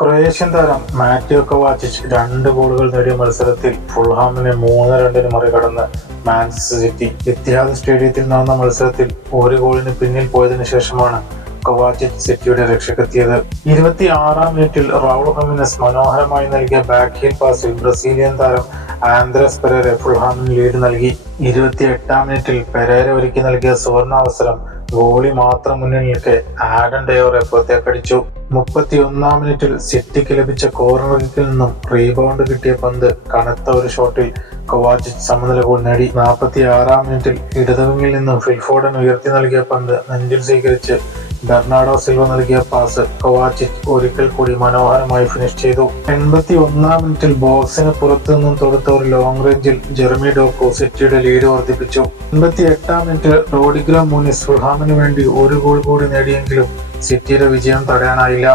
Croatian താരം മാറ്റിയോ കൊവാച്ചിച്ച് 2 ഗോളുകൾ നേടിയ മത്സരത്തിൽ ഫുൾഹാമിനെ 3-2 മറികടന്ന് മാഞ്ചസ്റ്റർ സിറ്റി ഇത്തിഹാദ് സ്റ്റേഡിയത്തിൽ നടന്ന മത്സരത്തിൽ 1 ഗോളിന് പിന്നിൽ പോയതിനു ശേഷമാണ് കൊവാച്ചിച്ച് സിറ്റിയുടെ രക്ഷക്കെത്തിയത്. 26-ാം മിനിറ്റിൽ റൗൾ ഹെമിനസ് മനോഹരമായി നൽകിയ ബാക്ക് ഹീൽ പാസിൽ ബ്രസീലിയൻ താരം ആന്ദ്രസ് പെരേര ഫുൾഹാമിന് ലീഡ് നൽകി. 28-ാം മിനിറ്റിൽ പെരേര ഒരുക്കി നൽകിയ സുവർണാവസരം ഗോളി മാത്രം മുന്നിൽ നിൽക്കെ ആഡൻ ഡയോറെ പുറത്തേക്കടിച്ചു. 31-ാം മിനിറ്റിൽ സിറ്റിക്ക് ലഭിച്ച കോർണർ കിക്കിൽ നിന്നും റീബൗണ്ട് കിട്ടിയ പന്ത് കനത്ത ഒരു ഷോട്ടിൽ കൊവാച്ചിച്ച് സമനില ഗോൾ നേടി. 46-ാം മിനിറ്റിൽ ഇടതുവിങ്ങിൽ നിന്നും ഫിൽ ഫോഡൻ ഉയർത്തി നൽകിയ പന്ത് നെഞ്ചിൽ സ്വീകരിച്ച് ബെർണാഡോ സിൽവ നൽകിയ പാസ് കൊവാച്ചിച്ച് ഒരിക്കൽ കൂടി മനോഹരമായി ഫിനിഷ് ചെയ്തു. 81-ാം മിനിറ്റിൽ ബോക്സിന് പുറത്തു നിന്നും തൊടുത്ത ഒരു ലോങ് റേഞ്ചിൽ ജെറമി ഡോക്കു സിറ്റിയുടെ ലീഡ് വർദ്ധിപ്പിച്ചു. 88-ാം മിനിറ്റിൽ റോഡിഗ്രോ മൂനിസ് ഫുൾഹാമിന് വേണ്ടി 1 ഗോൾ കൂടി നേടിയെങ്കിലും സിറ്റിയുടെ വിജയം തടയാനായില്ല.